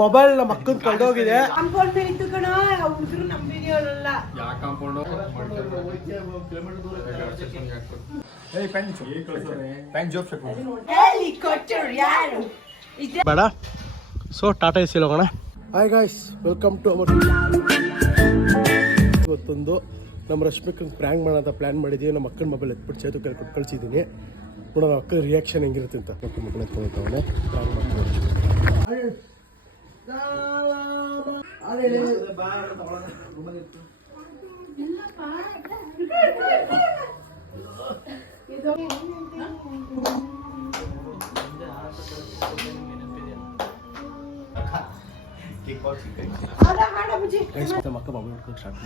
Mobile ನಮ್ಮ ಅಕ್ಕನ ಕಳ್ದೋಗಿದೆ. Compound ಮೇಲೆ ಇತ್ತು ಕಣ, ಉಳಿದ್ರು ನಮ್ಮ ವಿಡಿಯೋ ಅಲ್ಲ. ಯಾವ ಕಾಂಪೌಂಡ್ ಬೇಡ. ಸೊ ಟಾಟಾ ಎಸಿ ಹೋಗೋಣ. Hi guys, welcome to our. ಇವತ್ತೊಂದು ನಮ್ಮ ರಶ್ಮಿಕಂಗೆ ಪ್ರ್ಯಾಂಕ್ ಮಾಡೋಂಥ ಪ್ಲ್ಯಾನ್ ಮಾಡಿದ್ದೀವಿ. ನಮ್ಮ ಅಕ್ಕನ ಮೊಬೈಲ್ ಎತ್ಬಿಟ್ಟು ಚೇತು ಕೈ ಕೊಟ್ಟು ಕಳಿಸಿದ್ದೀನಿ. ನೋಡೋಣ ಅಕ್ಕನ ರಿಯಾಕ್ಷನ್ ಹೆಂಗಿರುತ್ತೆ ಅಂತ. ಮಕ್ಕಳ ಮೊಬೈಲ್ ಎತ್ಕೊಂಡವನೆ ಪ್ರ್ಯಾಂಕ್ ಮಾಡ್ತೀವಿ. ಮಕ್ಕ ಮೊಬೈಲ್ ಹಿಡ್ಕೊಂಡು ಸ್ಟಾರ್ಟ್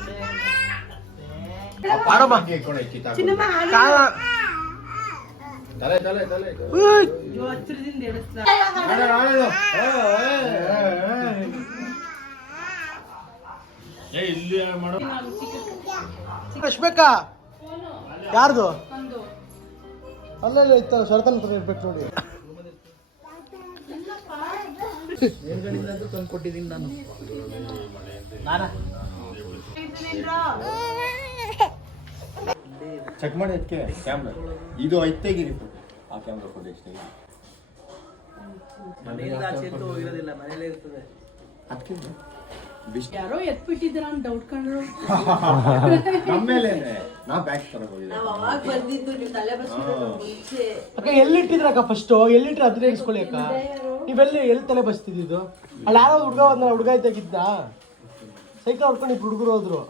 ರಶ್ಮಿಕಾ ಯಾರ್ದು ಅಲ್ಲೇ ಇತ್ತು ಶರತನ ಇರ್ಬೇಕು ನೋಡಿ. ತಂದು ಕೊಟ್ಟಿದ್ದೀನಿ ನಾನು. ಚೆಕ್ ಮಾಡಿ ಅದಕ್ಕೆ ಕ್ಯಾಮ್ರಾ ಇದು ಐತೆಗಿರಿ ಆ ಕ್ಯಾಮ್ರಾ ಫೋಟೋ ಎಷ್ಟಾಗಿದೆ. ಮನೇಲೇ ಇರ್ತದೆ. ಯಾರೋ ಎತ್ಬಿಟ್ಟಿದ್ರ ಅಂತ ಡೌಟ್ ಕಂಡ್ರು. ನಮ್ಮೇಲೆ ನಾ ಬ್ಯಾಗ್ ತರಕ್ ಹೋಗಿದ್ದೆ. ಅಕ್ಕ ಎಲ್ಲಿಟ್ಟಿದ್ರಕ್ಕ ಫಸ್ಟ್ ಎಲ್ಲಿಟ್ರೆ ಅದನ್ನ ಇಸ್ಕೊಳ್ಳಿ ಅಕ್ಕ. ಎಲ್ಲಿ ತಲೆ ಬಸ್ತಿದ್ದು ಅಲ್ಲಿ ಯಾರೋ ಹುಡುಗ ಬಂದ ಹುಡುಗ ಇದ್ದಾಗಿದ್ದ ಸೈಕಲ್ ಹೊಡ್ಕೊಂಡು ಇಬ್ರು ಹುಡುಗರು ಹೋದ್ರು.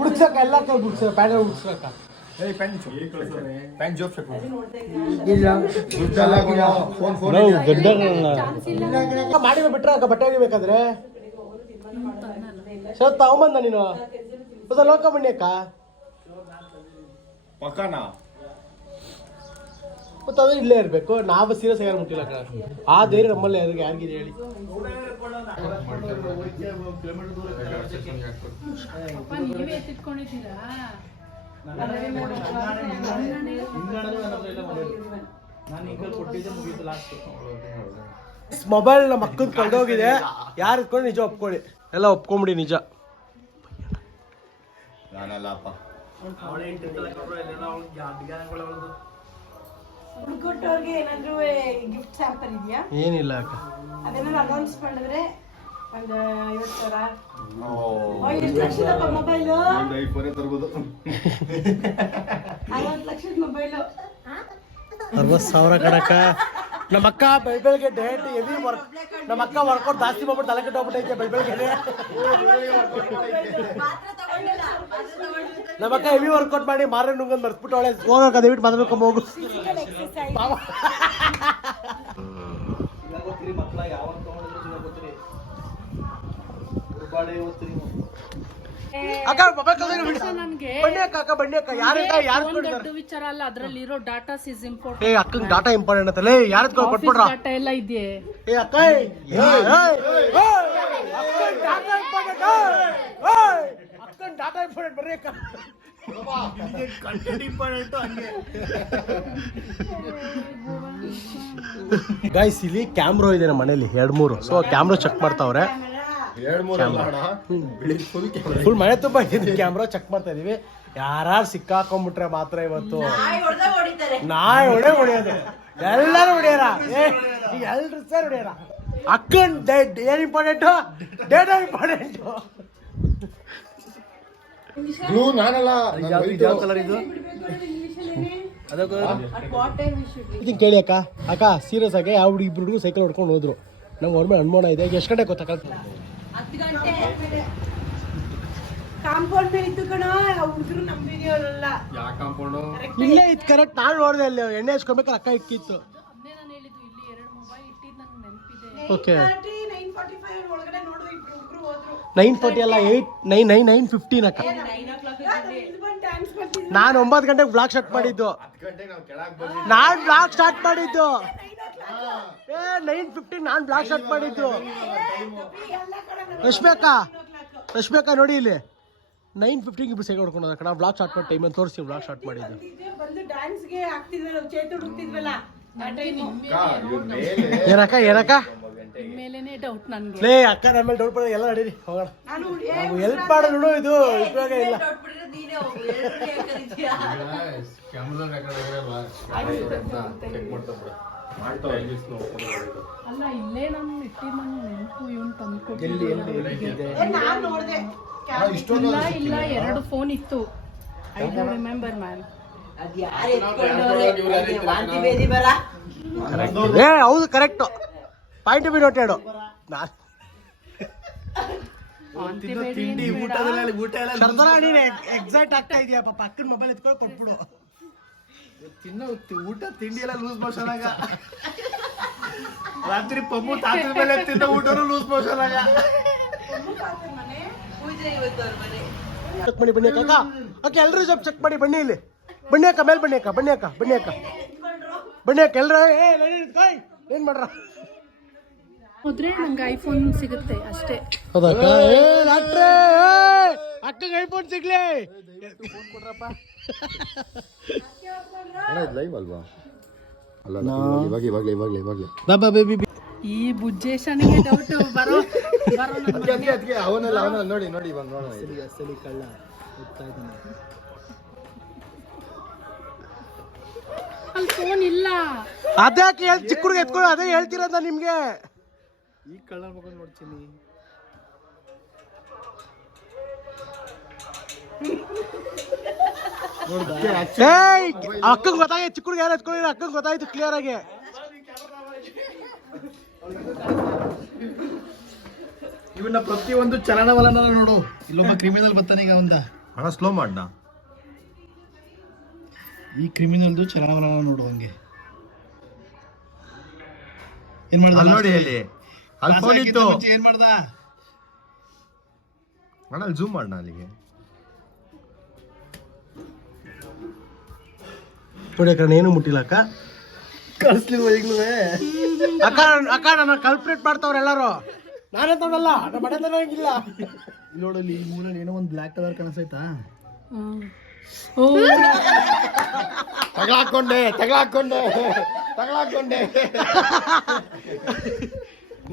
ಹುಡುಕ್ಸಕ್ಕ ಎಲ್ಲ ಹುಡುಕ್ಸ ಪ್ಯಾಡಲ್ ಹುಡುಕ್ಸಕ್ಕ ಮಾಡಿದ ಬಿಟ್ರ ಅಕ್ಕ ಬಟ್ಟೆ ಒಗಿಬೇಕಾದ್ರೆ ಸರ್ ತಗೊಂಬಂದ ನೀನು ಹೊಸ ಲೋಕ ಬನ್ನಿ ಅಕ್ಕ ಪಕ್ಕನಾ ಮತ್ತೆ ಅದು ಇಲ್ಲೇ ಇರ್ಬೇಕು. ನಾವು ಸೀರಿಯಸ್ ಆಗಿ ಮುಟ್ಟಿಲ್ಲ ಅಕ್ಕ. ಆ ಧೈರ್ಯ ನಮ್ಮಲ್ಲಿ ಯಾರಿಗಿದೆ ಹೇಳಿ. ಮೊಬೈಲ್ ನಮ್ಮ ಅಕ್ಕನ ಕಳ್ದೋಗಿದೆ. ಯಾರು ಇಟ್ಕೊಂಡು ನಿಜ ಒಪ್ಕೊಳ್ಳಿ. ಎಲ್ಲ ಒಪ್ಕೊಂಬಿಡಿ ನಿಜ. ನಾನಲ್ಲಪ್ಪ ಹುಡುಕೊಟ್ಟವ್ರಿಗೆ ಏನಾದ್ರು ಗಿಫ್ಟ್ ಸ್ಯಾಂಪಲ್ ಇದೆಯಾ? ಏನಿಲ್ಲ ಅಕ್ಕ. ಅದೇನಾದ್ರು ಅನೌನ್ಸ್ ಮಾಡಿದ್ರೆ ಒಂದು 50,000. ಎಷ್ಟು ಲಕ್ಷದಪ್ಪ ಮೊಬೈಲು? 50 ಲಕ್ಷದ ಮೊಬೈಲು. 60,000 ಕಣಕ್ಕ. ನಮ್ಮ ಅಕ್ಕ ಬೆಳಗ್ಗೆ ಡೇಟ್ ಹೆವಿ ವರ್ಕ್. ನಮ್ಮ ಅಕ್ಕ ವರ್ಕೌಟ್ ಜಾಸ್ತಿ ಮಾಡ್ಬಿಟ್ಟು ತಲೆ ಕೆಟ್ಟೋಗ್ಬಿಟ್ಟೈತೆ ಬೆಳಗ್ಗೆ. ನಮ್ಮ ಅಕ್ಕ ಹೆವಿ ವರ್ಕೌಟ್ ಮಾಡಿ ಮಾರ ನುಂಗಂದು ಮರ್ಸ್ಬಿಟ್ಟು ಅವಳೆ ಹೋಗಕ್ಕ ದಯವಿಟ್ಟು ಮಾತಾಡ್ಕೊಂಡ್ ಹೋಗು. ಅಕ್ಕ ಮೊಬೈಲ್ ಬನ್ನಿ ಅಕ್ಕ ಅಕ್ಕ ಬನ್ನಿ ಅಕ್ಕ. ಯಾರು ವಿಚಾರ ಅಲ್ಲ, ಅದ್ರಲ್ಲಿ ಇರೋ ಡಾಟಾಸ್ ಇಸ್ ಇಂಪಾರ್ಟೆಂಟ್. ಏ ಅಕ್ಕಂಗೆ ಡಾಟಾ ಇಂಪಾರ್ಟೆಂಟ್ ಅಂತಲೇ ಯಾರ ಕೊಟ್ಬಿಟ್ರ ಡಾಟಾ ಎಲ್ಲ ಇದೆ. ಏ ಅಕ್ಕ ಅಕ್ಕನ್ ಡಾಟಾ ಇಂಪಾರ್ಟೆಂಟ್ ಬರ್ರಿ ಅಕ್ಕ. ಗೈಸ್ ಇಲ್ಲಿ ಕ್ಯಾಮ್ರಾ ಇದೆ ನಮ್ಮ ಮನೇಲಿ 2-3. ಸೊ ಕ್ಯಾಮ್ರಾ ಚೆಕ್ ಮಾಡ್ತಾವ್ರೆ. ಫುಲ್ ಮನೆ ತುಂಬಾ ಕ್ಯಾಮ್ರಾ ಚೆಕ್ ಮಾಡ್ತಾ ಇದೀವಿ. ಯಾರು ಸಿಕ್ಕಾಕೊಂಡ್ಬಿಟ್ರೆ ಮಾತ್ರ ಇವತ್ತು ನಾಯಿ ಹೊಡೆಯೋದು. ಎಲ್ಲರೂ ಹೊಡೆಯಾರ. ಎಲ್ರು ಸರ್ ಹೊಡೆಯಾರ. ಅಕ್ಕನ್ ಡೇಟ್ ಏನ್ ಇಂಪಾರ್ಟೆಂಟು? Data important. ನಾನಲ್ಲ ಯಾವ ಕಲರ್ ಇದು ಕೇಳಿ ಅಕ್ಕ. ಅಕ್ಕ ಸೀರಿಯಸ್ ಆಗಿ ಯಾವ ಇಬ್ರು ಹುಡುಗರು ಸೈಕಲ್ ಹೊಡ್ಕೊಂಡು ಹೋದ್ರು. ನಂಗೆ ಅವ್ರ ಮೇಲೆ ಅನುಮಾನ ಇದೆ. ಎಷ್ಟು ಗಂಟೆ ಗೊತ್ತಾ? 10 ಗಂಟೆ. ಕಾಂಪೌಂಡ್ ಮೇಲೆ ಇತ್ತು ಕಣ, ಉಳಿದ್ರು ನಮ್ಮ ವಿಡಿಯೋ ಅಲ್ಲ. ಯಾವ ಕಾಂಪೌಂಡ್? ಇಲ್ಲೇ ಇತ್ತು ಕರೆಕ್ಟ್. ನಾನು ನೋಡಿದೆ ಅಲ್ಲಿ ಎಣ್ಣೆ ಹಚ್ಕೊಬೇಕಾದ್ರೆ ಅಕ್ಕ ಇಕ್ಕಿತ್ತು. ಓಕೆ 9:40 ಅಲ್ಲ 9:15 ಅಕ್ಕ. ನಾನು 9 ಗಂಟೆಗೆ ಬ್ಲಾಗ್ ಸ್ಟಾರ್ಟ್ ಮಾಡಿದ್ದು. ನಾನು ಬ್ಲಾಗ್ ಸ್ಟಾರ್ಟ್ ಮಾಡಿದ್ದು 9:15. ನಾನು ಬ್ಲಾಗ್ ಸ್ಟಾರ್ಟ್ ಮಾಡಿದ್ದು. ರಶ್ಮಿಕಾ ನೋಡಿ ಇಲ್ಲಿ 9:15 ಇಬ್ರು ಸೈಕಲ್ ಹೊಡ್ಕೊಂಡು ಹೋದ. ನಾವು ಬ್ಲಾಗ್ ಸ್ಟಾರ್ಟ್ ಮಾಡಿ ಟೈಮ್ ಅಂತ ತೋರಿಸ್ತೀವಿ. ಬ್ಲಾಗ್ ಸ್ಟಾರ್ಟ್ ಮಾಡಿದ್ದು ಏನಕ್ಕ ಏನಕ್ಕ ಡೌಟ್ ನನ್ಗೆ. ಲೇ ಅಕ್ಕ ನಮ್ಮ ಮೇಲೆ ಡೌಟ್ ಪಡೋದು ಎಲ್ಲ ನಡೀರಿ ಹೋಗೋಣ. ನಾವು ಹೆಲ್ಪ್ ಮಾಡೋಣ, ಇದು ಉಪಯೋಗ ಇಲ್ಲ. ಅಲ್ಲ ಇಲ್ಲೇ ನಾನು ಇಟ್ಟಿದ್ದು ನಾನು ನೆನಪು ಇವನು ತಂದ್ಕೊಟ್ಟಿದ್ದು. ಇಲ್ಲ 2 ಫೋನ್ ಇತ್ತು. I don't remember ma'am. ಏ ಹೌದು ಕರೆಕ್ಟ್ ಪಾಯಿಂಟ್ ಬಿ ನೋಟೆಡ್. ನೀನು ಎಕ್ಸಾಕ್ಟ್ ಆಗ್ತಾ ಇದೆಯಾ ಪಾಪ. ಅಕ್ಕನ ಮೊಬೈಲ್ ಎತ್ಕೊಂಡು ಕೊಟ್ಬಿಡು. ತಿನ್ನೋ ಊಟ ತಿಂಡಿ ಎಲ್ಲ ಲೂಸ್ ಮೋಷನ್ ಆಗ. ರಾತ್ರಿ ಪಮ್ಮು ತಾತದ ಮೇಲೆ ತಿನ್ನೋ ಊಟನು ಲೂಸ್ ಮೋಷನ್ ಆಗ. ಚೆಕ್ ಮಾಡಿ ಬನ್ನಿ ಅಕ್ಕ. ಓಕೆ ಎಲ್ಲರೂ ಸ್ವಲ್ಪ ಚೆಕ್ ಮಾಡಿ ಬನ್ನಿ. ಇಲ್ಲಿ ಬನ್ನಿ ಅಕ್ಕ, ಮೇಲೆ ಬನ್ನಿ ಅಕ್ಕ, ಬನ್ನಿ ಅಕ್ಕ, ಬನ್ನಿ ಅಕ್ಕ, ಬನ್ನಿ ಅಕ್ಕ ಎಲ್ಲರೂ. ಏನ್ ಮಾಡ್ರ ಹೋದ್ರೆ ನಂಗೆ ಐಫೋನ್ ಸಿಗುತ್ತೆ ಅಷ್ಟೇ. ಹೌದಕ್ಕ. ಅಕ್ಕಗೆ ಐಫೋನ್ ಸಿಗ್ಲಿ. ಫೋನ್ ಕೊಡ್ರಪ್ಪ. ಲೈವ್ ಅಲ್ವಾ? ಅಲ್ಲ ಇವಾಗಲೇ ಬಾಬಾ ಬೇಬಿ. ಈ ಬುಜ್ಜೇಶನಿಗೆ ಡೌಟ್ ಬರೋ ಅದಕ್ಕೆ ಅವನಲ್ಲ ನೋಡಿ ಇವಾಗ ನೋಡೋಣ. ಅಸಲಿ ಕಳ್ಳ ಹೋಗ್ತಾ ಇದ್ದಾನೆ. ಅಲ್ಲಿ ಫೋನ್ ಇಲ್ಲ. ಅದ್ಯಾಕೆ ಚಿಕ್ಕ ಹುಡುಗ ಎತ್ಕೊಂಡು ಅದೇ ಹೇಳ್ತಿರೋದ ನಿಮ್ಗೆ. ಈ ಕಳ್ಳ ಮಗ ನೋಡ್ತೀನಿ. ಅಕ್ಕಂಗೆ ಗೊತ್ತಾಗಿ ಚಿಕ್ಕ ಹುಡುಗ ಯಾರು ಎತ್ಕೊಂಡಿರೋ ಅಕ್ಕಂಗೆ ಗೊತ್ತಾಯ್ತು ಕ್ಲಿಯರ್ ಆಗಿ. ಇವನ್ನ ಪ್ರತಿಯೊಂದು ಚಲನವಲನ ನೋಡು. ಇಲ್ಲೊಬ್ಬ ಕ್ರಿಮಿನಲ್ ಬರ್ತಾನೆ ಈಗ. ಒಂದ ಹಣ ಸ್ಲೋ ಮಾಡ್ನ. ಈ ಕ್ರಿಮಿನಲ್ದು ಚಲನವಲನ ನೋಡು. ಹಂಗೆ ಏನ್ ಮಾಡ್ದ ನೋಡಿ ಅಲ್ಲಿ ಅಲ್ಲಿ ಫೋನ್ ಇತ್ತು. ಏನ್ ಮಾಡ್ದ ಅಣ್ಣ ಅಲ್ಲಿ ಜೂಮ್ ಮಾಡ್ನ ಅಲ್ಲಿಗೆ. ನೋಡಿ ಅಕ್ಕ ಏನು ಮುಟ್ಟಿಲ್ಲ ಅಕ್ಕ. ಕಳಿಸ್ಲಿಲ್ವ ಈಗ್ಲೂ? ಅಕ್ಕ ಅಕ್ಕ ನನ್ನ ಕಲ್ಪ್ರೇಟ್ ಮಾಡ್ತಾವ್ರೆ ಎಲ್ಲರೂ. ನಾನಂತವಲ್ಲ, ನಮ್ಮ ಮನೆಯಲ್ಲ. ನೋಡಲ್ಲಿ ಈ ಮೂರಲ್ಲಿ ಏನೋ ಒಂದು ಬ್ಲ್ಯಾಕ್ ಕಲರ್ ಕಾಣಿಸ್ತೈತಾ? ತಗಲಾಕೊಂಡೆ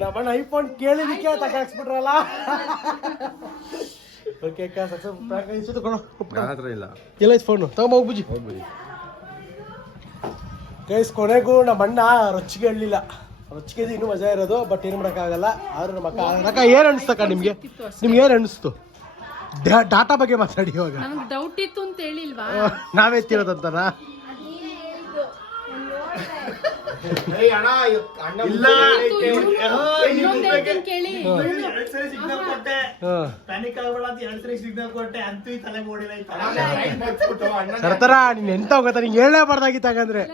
ನಮ್ಮಣ್ಣ ಐಫೋನ್ ಕೇಳಿದಕ್ಕೆ ತಗಾಕ್ಸ್ಬಿಟ್ರಲ್ಲ. ಓಕೆ ಅಕ್ಕ ಸಕ್ಸಸ್ ಕೊಡು. ಇಲ್ಲ ಎಲ್ಲ ಫೋನು ತಗೊಂಬೋಗ್ಬುಜಿ. ಗೈಸ್ ಕೊನೆಗೂ ನಮ್ಮ ಅಣ್ಣ ರೊಚ್ಚಿಗೆ ಹೇಳಲಿಲ್ಲ. ರೊಚ್ಚಿಗೆ ಇನ್ನೂ ಮಜಾ ಇರೋದು. ಬಟ್ ಏನು ಮಾಡೋಕ್ಕಾಗಲ್ಲ. ಆದ್ರೂ ನಮ್ಮ ಅಕ್ಕ ಏನು ಅನಿಸ್ತಕ್ಕ ನಿಮ್ಗೆ ಏನು ಅನಿಸ್ತು? ಡಾಟಾ ಬಗ್ಗೆ ಮಾತಾಡಿ. ಇವಾಗ ನನಗೆ ಡೌಟ್ ಇತ್ತು ಅಂತ ಹೇಳಿಲ್ವಾ? ನಾವೇ ಎತ್ತಿರೋದಂತನಾ? ಕೇಳಿ ಸರ್ತಾರ ನೀನ್ ಎಂತ ಹೋಗತ್ತ? ನಿಂಗೆ ಹೇಳಲೇಬಾರ್ದಾಗಿತ್ತು ಹಾಗಂದ್ರೆ.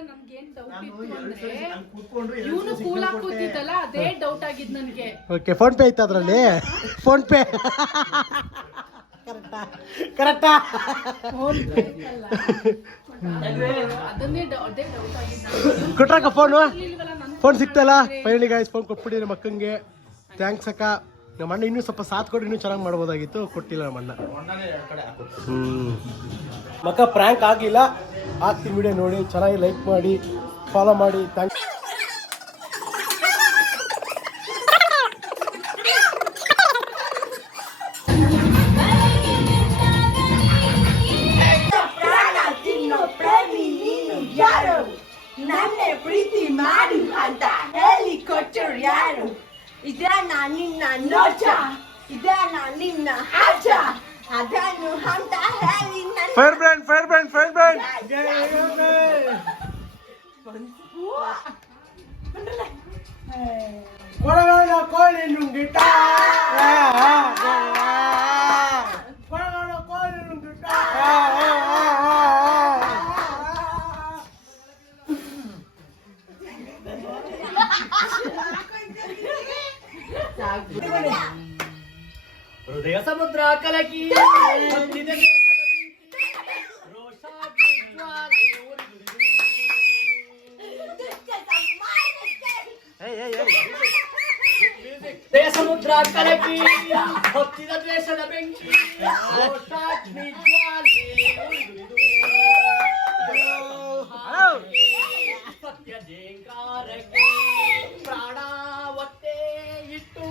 ಇವನು ಕೂಲ್ ಆಗಿ ಕೂತಿದ್ದಲ್ಲ, ಅದೇ ಡೌಟ್ ಆಗಿದ್ ನನ್ಗೆ. ಓಕೆ ಫೋನ್ ಪೇ ಐತ ಅದ್ರಲ್ಲಿ? ಫೋನ್ ಪೇ ಕರೆಕ್ಟಾ? ಅದನ್ನೇ ಅದೇ ಡೌಟ್ ಆಗಿದ್ದು. ಕೊಟ್ರಕ್ಕ ಫೋನು? ಫೋನ್ ಸಿಕ್ತಲ್ಲ ಫೈನಲಿ ಗಾಯ್ಸ್. ಫೋನ್ ಕೊಟ್ಬಿಡಿ ನಮ್ಮ ಅಕ್ಕಂಗೆ. ಥ್ಯಾಂಕ್ಸ್ ಅಕ್ಕ. ನಮ್ಮ ಅಣ್ಣ ಇನ್ನೂ ಸ್ವಲ್ಪ ಸಾಥ್ ಕೊಟ್ಟು ಇನ್ನೂ ಚೆನ್ನಾಗಿ ಮಾಡ್ಬೋದಾಗಿತ್ತು, ಕೊಟ್ಟಿಲ್ಲ ನಮ್ಮ ಅಣ್ಣ. ಮಕ್ಕ ಪ್ರ್ಯಾಂಕ್ ಆಗಿಲ್ಲ. ಆಗ್ತೀನಿ ವಿಡಿಯೋ ನೋಡಿ, ಚೆನ್ನಾಗಿ ಲೈಕ್ ಮಾಡಿ, ಫಾಲೋ ಮಾಡಿ. ಥ್ಯಾಂಕ್ಸ್. ನನ್ನೆ ಪ್ರೀತಿ ಮಾಡಿ ಅಂತ ಹೇಳಿ ಕೊಟ್ಟರು ಯಾರು? ಇದನ್ನ ನಿನ್ನ ನೋಟ, ಇದನ್ನ ನಿನ್ನ ಆಚ, ಅದನ್ನು ಅಂತ ಹೇಳಿ ನನ್ನ ಫೈರ್ ಬ್ರ್ಯಾಂಡ್ ಕೊಡಗೋಡ ಕೋಳಿ ನುಂಗಿಟ, ಕೊಡಗೋಡ ಕೋಳಿ ನುಂಗಿಟ. ಹೃದಯ ಸಮುದ್ರ ಕಲಕಿ ಹೃದಯ ಸಮುದ್ರ ಕಲಕಿ ಹೊತ್ತಿದ ದ್ವೇಷದ ಬೆಂಕಿ ರೋಷಾಗ್ನಿ ಜ್ವಾಲೆ ಸತ್ಯ ಜೇಂಕಾರಕ್ಕೆ ಪ್ರಾಣ ಒತ್ತೆ ಇಟ್ಟು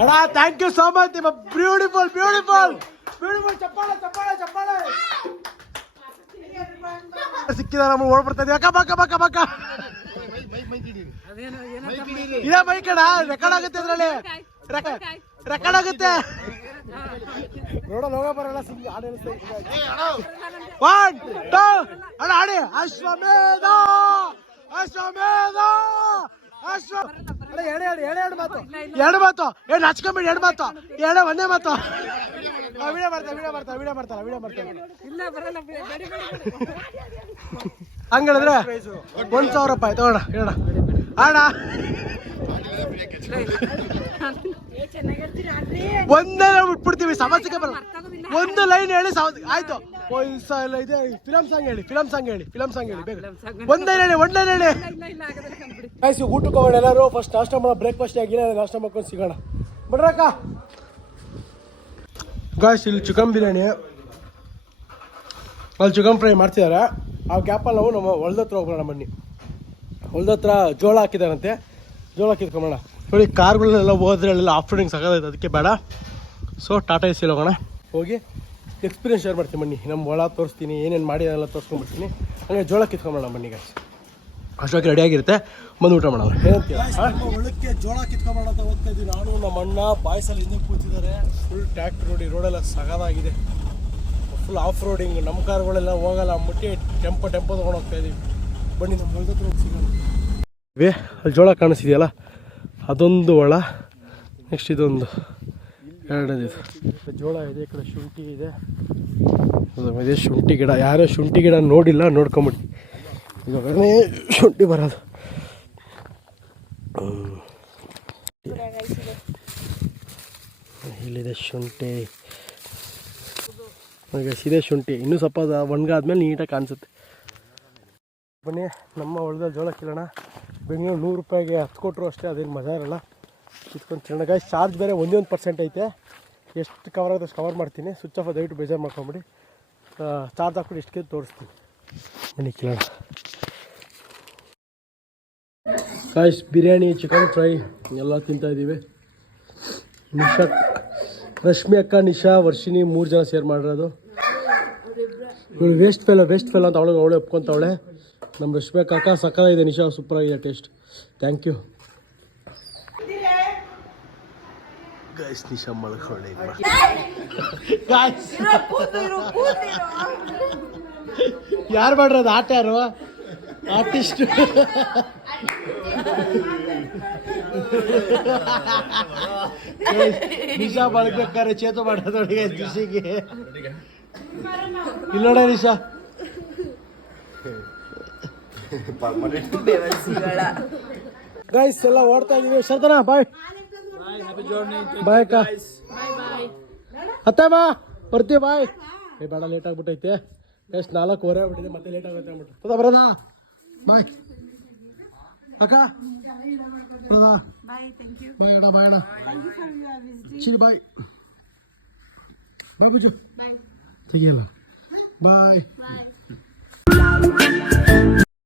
ಅಣ್ಣ thank you so much. Beautiful beautiful beautiful. ಚಪ್ಪಾಳೆ ಚಪ್ಪಾಳೆ ಚಪ್ಪಾಳೆ. ಸಿಕ್ಕಿದ ನಮ್ಮ ಓಡ್ಬಿಡ್ತಾ ಇದೀವಿ. ಅಕ್ಕ ಬಕ್ಕ ಬಕ್ಕ ಬಕ್ಕ. ಇದೇ ಬೈಕ್ ಅಣ್ಣ, ರೆಕಾರ್ಡ್ ಆಗುತ್ತೆ ಅದ್ರಲ್ಲಿ, ರೆಕಾರ್ಡ್ ಆಗುತ್ತೆ. ನೋಡೋಣ ಹೋಗ ಬರೋಣ. ಸಿಂಗ್ ಹಾಡು ಒನ್ ಟೂ ಅಣ್ಣ ಆಡಿ. ಅಶ್ವಮೇಧ ಅಶ್ವಮೇಧ ಅಶ್ವ. ಎರಡು ಮಾತು ಏನು ಹಚ್ಕೊಂಬಿಡಿ. ಎರಡು ಮಾತು ಒಂದೇ ಮಾತು. ವಿಡಿಯೋ ಮಾಡ್ತಾರೆ ಹಂಗೇಳಿದ್ರೆ 1,000 ರೂಪಾಯಿ ತಗೋಣ. ಹೇಳ ಆಡ ಒಂದೇ ಬಿಟ್ಬಿಡ್ತೀವಿ. ಸಮಸ್ಯೆಗೆ ಬರಲ್ಲ. ಒಂದು ಲೈನ್ ಹೇಳಿ ಆಯ್ತು. ಇದೆ ಫಿಲಮ್ ಸಾಂಗ್ ಹೇಳಿ ಬೇಗ. ಒಂದೇ ಹೇಳಿ. ಆಯ್ತು ಊಟಕ್ಕೆ ಹೋಗೋಣ ಎಲ್ಲರೂ. ಫಸ್ಟ್ ನಾಷ್ಟ ಮಾಡೋ. ಬ್ರೇಕ್ಫಾಸ್ಟ್ ಆಗಿಲ್ಲ, ನಾಷ್ಟ ಮಾಡ್ಕೊಂಡು ಸಿಗೋಣ. ಬಿಡ್ರಕ್ಕ ಗಾಯ್ಸ್. ಇಲ್ಲಿ ಚಿಕನ್ ಬಿರಿಯಾನಿ, ಅಲ್ಲಿ ಚಿಕನ್ ಫ್ರೈ ಮಾಡ್ತಿದ್ದಾರೆ. ಆ ಗ್ಯಾಪಲ್ಲಿ ನಾವು ನಮ್ಮ ಹೊಲ್ದ ಹತ್ರ ಹೋಗೋಣ. ಬನ್ನಿ, ಹೊಲ್ದ ಹತ್ರ ಜೋಳ ಹಾಕಿದಾರಂತೆ, ಜೋಳ ಕಿತ್ಕೊಂಬೋಣ. ನೋಡಿ ಕಾರ್ಗಳನ್ನೆಲ್ಲ ಹೋದ್ರೆ ಅಲ್ಲೆಲ್ಲ ಆಫ್ ರೋಡಿಂಗ್ ಸಾಕಾಗೈತೆ, ಅದಕ್ಕೆ ಬೇಡ. ಸೊ ಟಾಟಾ ಎ ಸಿಲಿ ಹೋಗೋಣ. ಹೋಗಿ ಎಕ್ಸ್ಪೀರಿಯನ್ಸ್ ಶೇರ್ ಮಾಡ್ತೀನಿ ಬನ್ನಿ. ನಮ್ಮ ಹೊಲ ತೋರಿಸ್ತೀನಿ, ಏನೇನು ಮಾಡಿ ಅದೆಲ್ಲ ತೋರಿಸ್ಕೊಂಡ್ಬಿಡ್ತೀನಿ. ಹಂಗೆ ಜೋಳ ಕಿತ್ಕೊಂಬೋಣ ಬನ್ನಿ ಗಾಯ್ಸ್. ಅಷ್ಟೊಕ್ಕೆ ರೆಡಿಯಾಗಿರುತ್ತೆ, ಬಂದು ಊಟ ಮಾಡೋಣ. ಏನಂತೀವಿ ಒಳಕ್ಕೆ ಜೋಳ ಕಿತ್ಕೊಂಬೋಣ ಅಂತ ಹೋಗ್ತಾ ಇದ್ದೀವಿ. ನಾನು ನಮ್ಮ ಅಣ್ಣ ಬಾಯ್ಸಲ್ಲಿ ಹಿಂದೆ ಕೂತಿದ್ದಾರೆ. ಫುಲ್ ಟ್ಯಾಕ್ಟ್ರ್ ನೋಡಿ, ರೋಡೆಲ್ಲ ಸಗದಾಗಿದೆ. Full off roading. ನಮ್ಮ ಕಾರ್ಗಳೆಲ್ಲ ಹೋಗಲ್ಲ, ಮುಟ್ಟಿ ಟೆಂಪೋ ತೊಗೊಂಡು ಹೋಗ್ತಾ ಇದ್ದೀವಿ. ಬನ್ನಿ ನಮ್ಮ ಹೊಲದ ಹತ್ರ ಹೋಗಿ ಸಿಗೋಣ. ಅಲ್ಲಿ ಜೋಳ ಕಾಣಿಸ್ತಿದೆಯಲ್ಲ, ಅದೊಂದು ಹೊಳ. ನೆಕ್ಸ್ಟ್ ಇದೊಂದು ಎರಡನೇದು ಜೋಳ ಇದೆ. ಈ ಕಡೆ ಶುಂಠಿ ಇದೆ. ಇದೇ ಶುಂಠಿ ಗಿಡ. ಯಾರೋ ಶುಂಠಿ ಗಿಡ ನೋಡಿಲ್ಲ, ನೋಡ್ಕೊಂಬಿಟ್ಟು ಇವಾಗನೇ ಶುಂಠಿ ಬರೋದು. ಇಲ್ಲಿದೆ ಶುಂಠಿ. ಇದೆ ಶುಂಠಿ. ಇನ್ನೂ ಸ್ವಲ್ಪ ಒಣಗಾದ್ಮೇಲೆ ನೀಟಾಗಿ ಕಾಣಿಸುತ್ತೆ. ಬನ್ನಿ ನಮ್ಮ ಹೊಲದಲ್ಲಿ ಜೋಳ ಕಿಲ್ಲೋಣ. ಬೆಂಗಳೂರು 100 ರೂಪಾಯಿಗೆ 10 ಕೊಟ್ಟರು ಅಷ್ಟೇ, ಅದೇನು ಮಜಾ ಇರಲ್ಲ. ಕಿತ್ಕೊಂಡು ತಿನ್ನೋಣ ಗಾಯ್ಸ್. ಚಾರ್ಜ್ ಬೇರೆ 1% ಐತೆ. ಎಷ್ಟು ಕವರ್ ಆಗುತ್ತೆ ಅಷ್ಟು ಕವರ್ ಮಾಡ್ತೀನಿ. ಸ್ವಿಚ್ ಆಫ್ ದಯವಿಟ್ಟು ಬೇಜಾರು ಮಾಡ್ಕೊಂಬಿಡಿ. ಚಾರ್ಜ್ ಹಾಕ್ಬಿಟ್ಟು ಎಷ್ಟು ತೋರಿಸ್ತೀನಿ. ಬನ್ನಿ ಕಿಲ್ಲೋಣ ಗಾಯ್ಸ್. ಬಿರಿಯಾನಿ, ಚಿಕನ್ ಫ್ರೈ ಎಲ್ಲ ತಿಂತಾಯಿದ್ದೀವಿ. ನಿಶಾ, ರಶ್ಮಿ ಅಕ್ಕ, ನಿಶಾ, ವರ್ಷಿನಿ 3 ಜನ ಶೇರ್ ಮಾಡಿರೋದು. ಇವಳು ವೇಸ್ಟ್ ಫೆಲ್ ಅಂತ ಅವಳೆ ಒಪ್ಕೊಂತವಳೆ. ನಮ್ಮ ರಶ್ಮಿ ಅಕ್ಕ ಸಕ್ಕತ್ತಾಗಿದೆ. ನಿಶಾ ಸೂಪರಾಗಿದೆ taste. Thank you guys. Nisha ಮಲ್ಕೊಳ್ಳಿ ಗಾಯ್ಸ್. ಯಾರು ಮಾಡ್ರದು ಆಟ? ಯಾರು ಆರ್ಟಿಸ್ಟ್? ನಿಶಾ ಮಲ್ಬೇಕಾದ್ರೆ ಚೇತು ಮಾಡೋದು ನೋಡಿ ನಿಶಿಗೆ. ಇಲ್ಲ ನೋಡ ನಿಶಾ. ಗೈಸ್ ಎಲ್ಲ ಓಡ್ತಾ ಇದೀವಿ. ಶರ್ದನಾ ಬಾಯ್ ಬಾಯ್ ಅಕ್ಕ. ಅತ್ತಮ್ಮ ಬರ್ತೀವಿ ಬಾಯ್. ಬೇಡ, ಲೇಟ್ ಆಗ್ಬಿಟ್ಟೈತೆ. ಎಷ್ಟು 4:15 ಆಗ್ಬಿಟ್ಟಿದೆ, ಮತ್ತೆ ಲೇಟ್ ಆಗುತ್ತೆ ಅಂದ್ಬಿಟ್ಟು. ಬರೋದಾ ಬಾಯ್ ಅಕ್ಕ. ಬರೋದಾ ಬಾಯ್ ಅಣ್ಣ. ಬಾಯ್ ಅಣ್ಣ. ಚಿರಿ ಬಾಯ್ ಬಾಯ್ ಬುಜು ತೆಗಿಯಲ್ಲ. ಬಾಯ್.